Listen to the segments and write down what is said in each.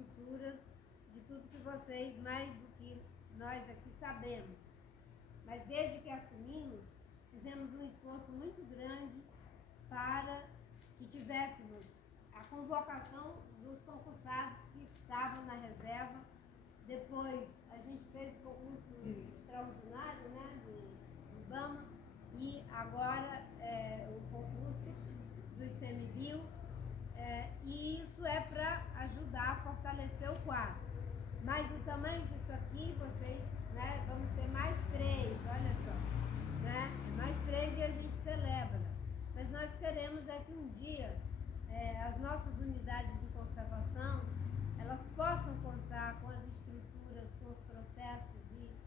estruturas de tudo que vocês, mais do que nós aqui, sabemos. Mas desde que assumimos, fizemos um esforço muito grande para que tivéssemos a convocação dos concursados que estavam na reserva. Depois a gente fez o concurso extraordinário, né, do IBAMA, e agora o concurso do ICMBio, e isso é para ajudar a fortalecer o quadro. Mas o tamanho disso aqui, vocês, né, vamos ter mais 3, olha só, né, mais 3 e a gente celebra. Mas nós queremos que um dia as nossas unidades de conservação, elas possam contar com as estruturas, com os processos e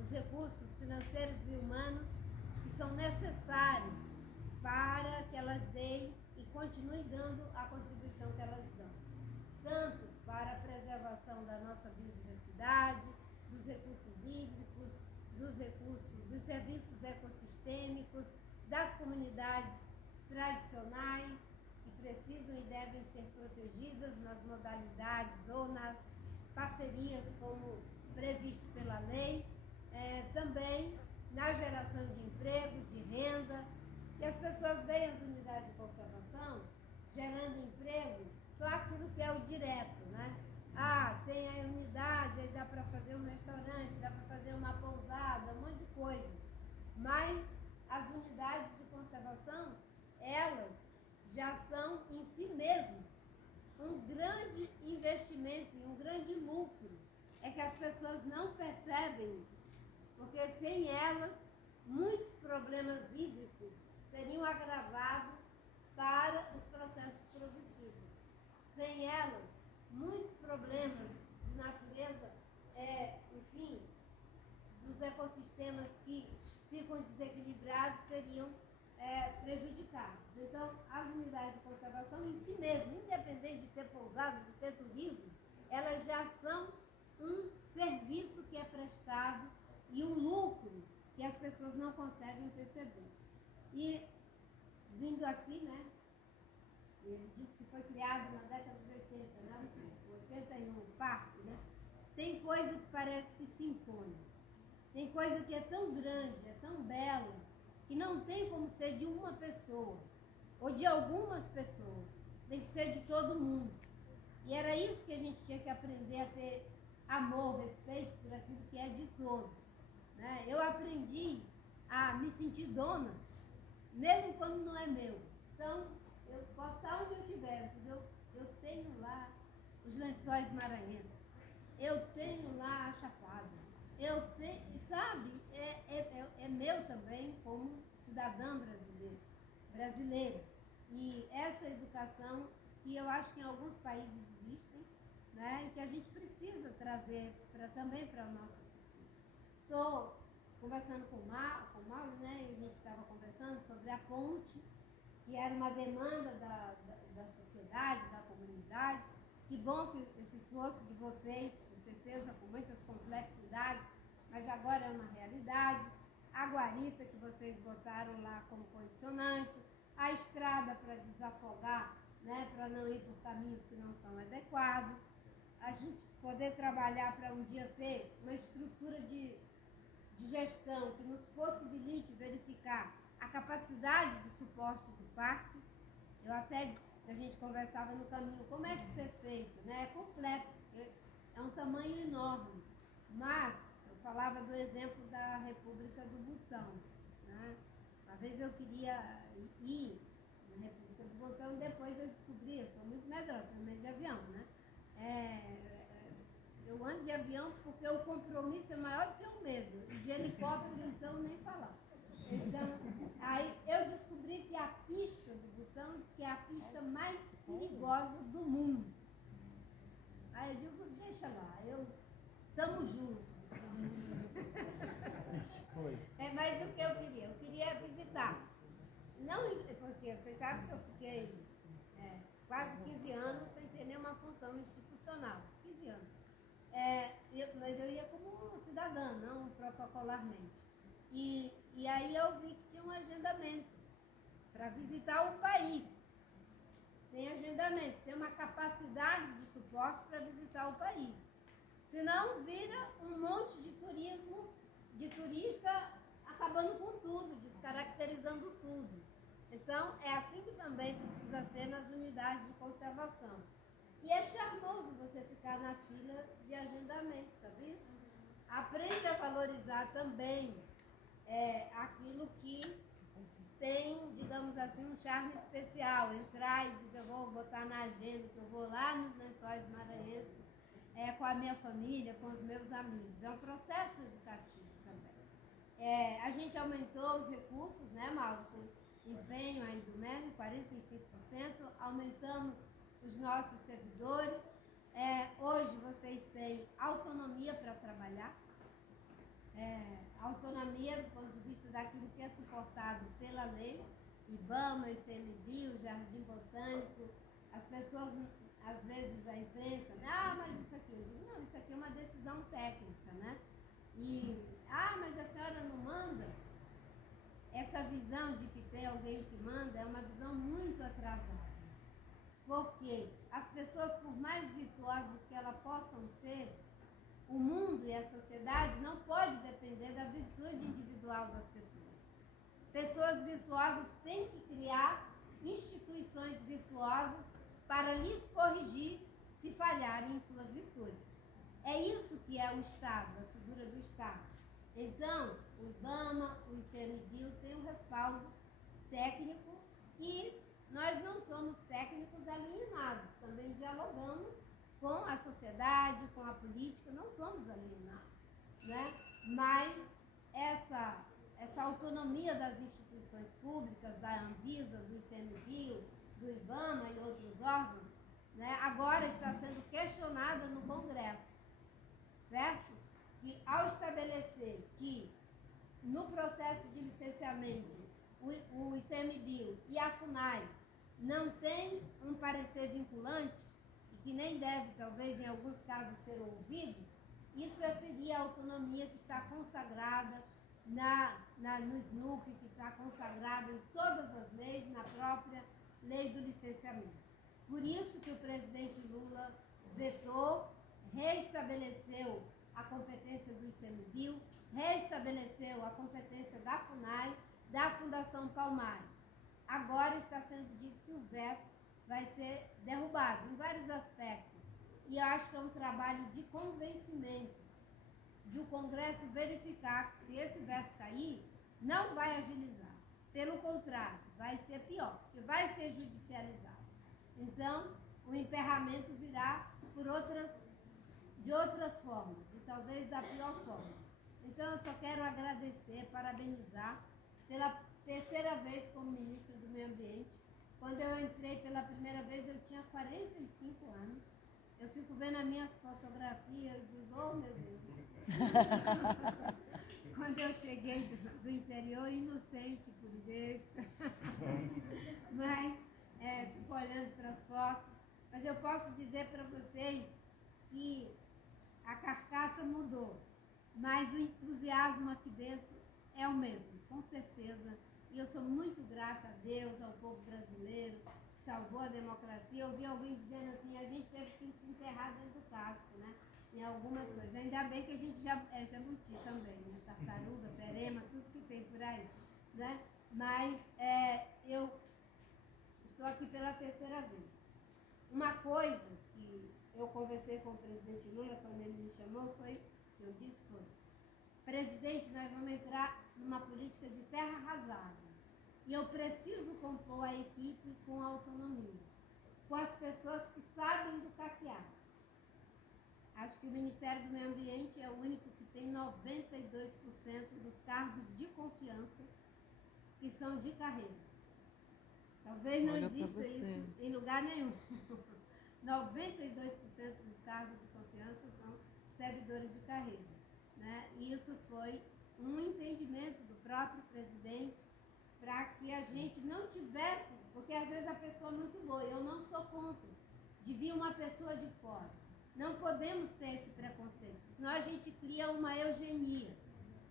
os recursos financeiros e humanos que são necessários para que elas deem e continuem dando a contribuição que elas dão. Tanto para a preservação da nossa biodiversidade, dos recursos hídricos, dos serviços ecossistêmicos, das comunidades tradicionais que precisam e devem ser protegidas nas modalidades ou nas parcerias como previsto pela lei, também na geração de emprego, de renda, que as pessoas veem as unidades de conservação gerando emprego, só aquilo que é o direto, né? Tem a unidade, aí dá para fazer um restaurante, dá para fazer uma pousada, um monte de coisa. Mas as unidades de conservação, elas já são em si mesmas um grande investimento e um grande lucro. É que as pessoas não percebem isso, porque sem elas, muitos problemas hídricos seriam agravados para os processos produtivos. Sem elas, muitos problemas de natureza, enfim, dos ecossistemas que ficam desequilibrados seriam prejudicados. Então, as unidades de conservação em si mesmas, independente de ter pousada, de ter turismo, elas já são um serviço que é prestado e um lucro que as pessoas não conseguem perceber. E, vindo aqui, né, ele disse que foi criado na década de 80, né, 81, o parque, né, tem coisa que parece que se impõe. Tem coisa que é tão grande, é tão bela, que não tem como ser de uma pessoa, ou de algumas pessoas, tem que ser de todo mundo. E era isso que a gente tinha que aprender a ter amor, respeito por aquilo que é de todos. Né? Eu aprendi a me sentir dona, mesmo quando não é meu. Então, eu posso estar onde eu estiver, entendeu? Eu tenho lá os Lençóis Maranhenses, eu tenho lá a Chapada, eu tenho, sabe, é meu também como cidadã brasileira. E essa educação que eu acho que em alguns países existem, né, e que a gente precisa trazer também para o nosso futuro. Estou conversando com o Mauro, né, e a gente estava conversando sobre a ponte, que era uma demanda da sociedade, da comunidade. Que bom que esse esforço de vocês, com certeza com muitas complexidades, mas agora é uma realidade. A guarita que vocês botaram lá como condicionante, a estrada para desafogar, né, para não ir por caminhos que não são adequados, a gente poder trabalhar para um dia ter uma estrutura de gestão que nos possibilite verificar a capacidade de suporte do parque. A gente conversava no caminho, como é que isso é feito, né? É complexo, é um tamanho enorme, mas eu falava do exemplo da República do Butão, né? Uma vez eu queria ir na República do Butão, depois eu descobri, eu sou muito medrosa, tenho medo de avião, né? Eu ando de avião porque o compromisso é maior do que o medo, e de helicóptero então nem falar. Então, aí eu descobri que a pista do Butão diz que é a pista mais perigosa do mundo. Aí eu digo, deixa lá, tamo junto. Mas o que eu queria? Eu queria visitar. Não, porque vocês sabem que eu fiquei quase 15 anos sem ter nenhuma função institucional. 15 anos. Mas eu ia como cidadã, não protocolarmente. E aí eu vi que tinha um agendamento para visitar o país. Tem agendamento, tem uma capacidade de suporte esforços para visitar o país. Senão vira um monte de turismo, de turista acabando com tudo, descaracterizando tudo. Então, é assim que também precisa ser nas unidades de conservação. E é charmoso você ficar na fila de agendamento, sabia? Aprende a valorizar também aquilo que tem, digamos assim, um charme especial. Entrar e dizer, eu vou botar na agenda, que eu vou lá nos Lençóis Maranhenses, com a minha família, com os meus amigos. É um processo educativo também. A gente aumentou os recursos, né, Márcio? Empenho aí do MEC, 45%, aumentamos os nossos servidores. Hoje vocês têm autonomia para trabalhar, autonomia do ponto de vista daquilo que é suportado pela lei, IBAMA, ICMBio, Jardim Botânico. As pessoas, às vezes a imprensa, mas isso aqui, eu digo, não, isso aqui é uma decisão técnica, né? Mas a senhora não manda? Essa visão de que tem alguém que manda é uma visão muito atrasada. Porque as pessoas, por mais virtuosas que elas possam ser, o mundo e a sociedade não pode depender da virtude individual das pessoas. Pessoas virtuosas têm que criar instituições virtuosas para lhes corrigir se falharem em suas virtudes. É isso que é o Estado, a figura do Estado. Então, o IBAMA, o ICMBio tem um respaldo técnico e nós não somos técnicos alienados, também dialogamos com a sociedade, com a política, não somos alienados, né? Mas essa autonomia das instituições públicas, da Anvisa, do ICMBio, do IBAMA e outros órgãos, né, agora está sendo questionada no Congresso, certo? Que ao estabelecer que no processo de licenciamento o ICMBio e a FUNAI não tem um parecer vinculante, e que nem deve, talvez, em alguns casos, ser ouvido, isso é ferir a autonomia que está consagrada no SNUC, que está consagrada em todas as leis, na própria lei do licenciamento. Por isso que o presidente Lula vetou, restabeleceu a competência do ICMBio, restabeleceu a competência da FUNAI, da Fundação Palmares. Agora está sendo dito que o veto vai ser derrubado em vários aspectos. E eu acho que é um trabalho de convencimento, de o Congresso verificar que se esse veto cair, não vai agilizar. Pelo contrário, vai ser pior, porque vai ser judicializado. Então, o emperramento virá de outras formas, e talvez da pior forma. Então, eu só quero agradecer, parabenizar pela terceira vez como ministra do Meio Ambiente. Quando eu entrei pela primeira vez, eu tinha 45 anos. Eu fico vendo as minhas fotografias e digo, oh meu Deus. Quando eu cheguei do interior, inocente por besta. Mas, fico olhando para as fotos. Mas eu posso dizer para vocês que a carcaça mudou, mas o entusiasmo aqui dentro é o mesmo, com certeza. E eu sou muito grata a Deus, ao povo brasileiro, que salvou a democracia. Eu ouvi alguém dizendo assim, a gente teve que se enterrar dentro do casco, né? Em algumas coisas. Ainda bem que a gente já é jabuti também, né? Tartaruga, perema, tudo que tem por aí, né? Mas eu estou aqui pela terceira vez. Uma coisa que eu conversei com o presidente Lula quando ele me chamou eu disse foi, presidente, nós vamos entrar numa política de terra arrasada. E eu preciso compor a equipe com autonomia, com as pessoas que sabem do caquear. Acho que o Ministério do Meio Ambiente é o único que tem 92% dos cargos de confiança que são de carreira. Talvez não exista isso em lugar nenhum. 92% dos cargos de confiança são servidores de carreira, né? E isso foi um entendimento do próprio presidente para que a gente não tivesse, porque às vezes a pessoa é muito boa, eu não sou contra de vir uma pessoa de fora. Não podemos ter esse preconceito, senão a gente cria uma eugenia.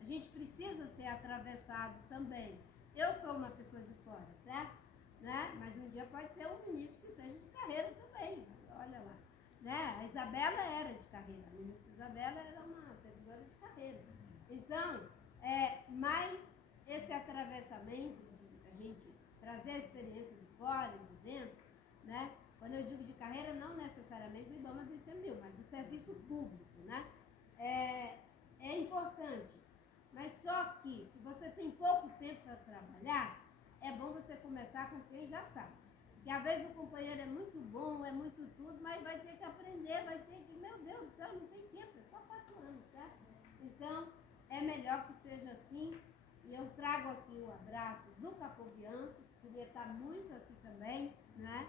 A gente precisa ser atravessado também. Eu sou uma pessoa de fora, certo? Né? Mas um dia pode ter um ministro que seja de carreira também, olha lá. né? A Isabela era de carreira, a ministra Isabela era uma servidora de carreira. Então, mas esse atravessamento, de a gente trazer a experiência de fora e de dentro, né? Quando eu digo de carreira, não necessariamente do IBAMA do ICMBio, mas do serviço público, né? É importante. Mas só que, se você tem pouco tempo para trabalhar, é bom você começar com quem já sabe. Porque às vezes o companheiro é muito bom, é muito tudo, mas vai ter que aprender, vai ter que... Meu Deus do céu, não tem tempo, é só 4 anos, certo? Então, é melhor que seja assim. E eu trago aqui o abraço do Capobianco, que queria estar muito aqui também, né?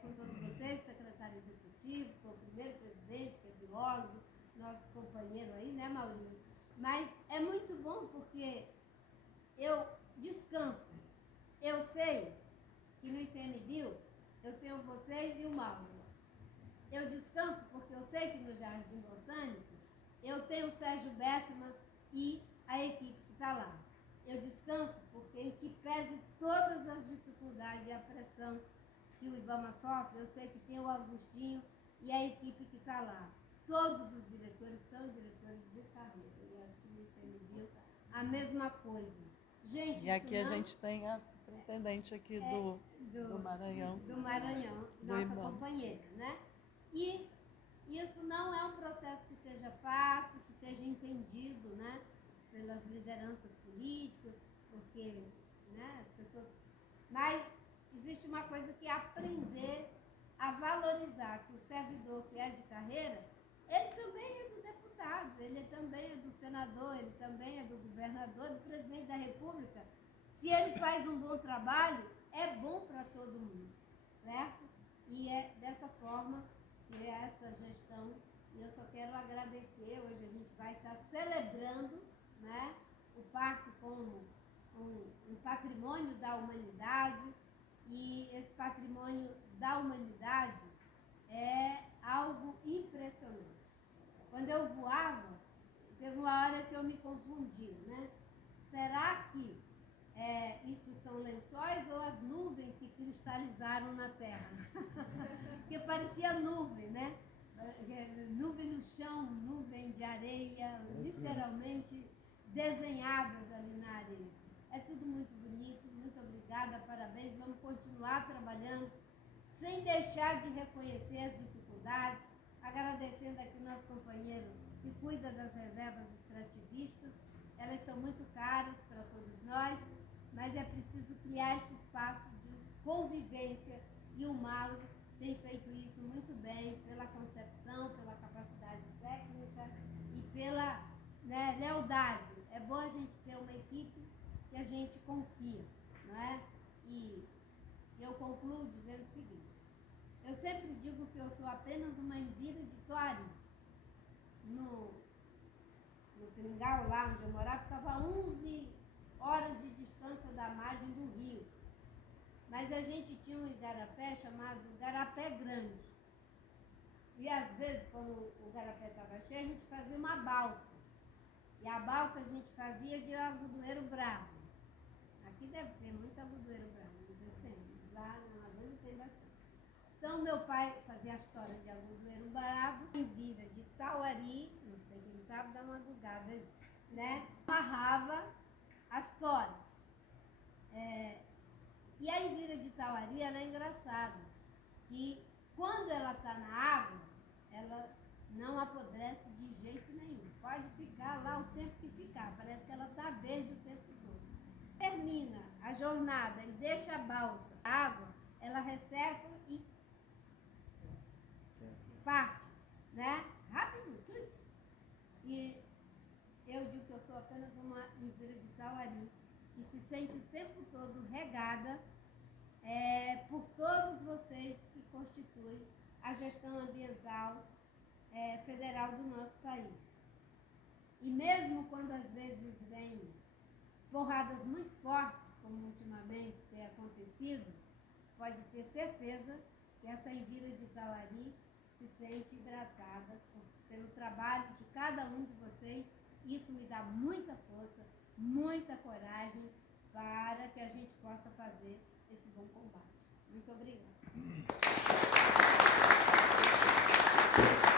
Com todos vocês, secretário executivo, foi o primeiro presidente, que é biólogo, nosso companheiro aí, né, Maurinho? Mas é muito bom porque eu descanso. Eu sei que no ICMBio eu tenho vocês e o Mauro. Eu descanso porque eu sei que no Jardim Botânico eu tenho o Sérgio Béssima e a equipe que está lá. Eu descanso porque, em que pese todas as dificuldades e a pressão que o IBAMA sofre, eu sei que tem o Agostinho e a equipe que está lá. Todos os diretores são diretores de carreira. Eu acho que no ICMBio a mesma coisa. Gente, e aqui a gente tem a superintendente aqui do Maranhão. Do Maranhão, nossa companheira, né? E isso não é um processo que seja fácil, que seja entendido, né, pelas lideranças políticas, porque, né, as pessoas... Mas existe uma coisa que é aprender a valorizar que o servidor que é de carreira, ele também é do deputado, ele também é do senador, ele também é do governador, do presidente da República. Se ele faz um bom trabalho, é bom para todo mundo, certo? E é dessa forma que é essa gestão. E eu só quero agradecer. Hoje a gente vai estar celebrando, né, o parque como um patrimônio da humanidade. E esse patrimônio da humanidade é algo impressionante. Quando eu voava, teve uma hora que eu me confundi, né? Será que isso são lençóis ou as nuvens se cristalizaram na terra? Porque parecia nuvem, né? Nuvem no chão, nuvem de areia, literalmente desenhadas ali na areia. É tudo muito bonito, muito obrigada, parabéns. Vamos continuar trabalhando sem deixar de reconhecer as dificuldades, agradecendo aqui nosso companheiro que cuida das reservas extrativistas. Elas são muito caras para todos nós, mas é preciso criar esse espaço de convivência, e o Mauro tem feito isso muito bem, pela concepção, pela capacidade técnica e pela, né, lealdade. É bom a gente ter uma equipe que a gente confia, não é? E eu concluo dizendo o seguinte: eu sempre digo que eu sou apenas uma envira de Toari. No Seringal, lá onde eu morava, ficava 11 horas de distância da margem do rio. Mas a gente tinha um igarapé chamado Igarapé Grande. E às vezes, quando o igarapé estava cheio, a gente fazia uma balsa. E a balsa a gente fazia de algodoeiro bravo. Aqui deve ter muito algodoeiro bravo, não sei se tem. Lá na Amazônia tem bastante. Então, meu pai fazia a história de algodoeiro bravo, em vida de Tauari, não sei quem sabe, dá uma bugada aí, né? Amarrava as toras. E a envira de Tauari, ela é engraçada, que quando ela está na água, ela não apodrece de jeito nenhum. Pode ficar lá o tempo que ficar, parece que ela está verde o tempo todo. Termina a jornada e deixa a balsa na água, ela resseca e parte, né? Rápido. E eu digo que eu sou apenas uma envira de Tauari, que se sente o tempo todo regada por todos vocês que constituem a gestão ambiental federal do nosso país. E mesmo quando às vezes vem porradas muito fortes, como ultimamente tem acontecido, pode ter certeza que essa envira de Tauari se sente hidratada pelo trabalho de cada um de vocês. Isso me dá muita força, muita coragem para que a gente possa fazer esse bom combate. Muito obrigada. Deus.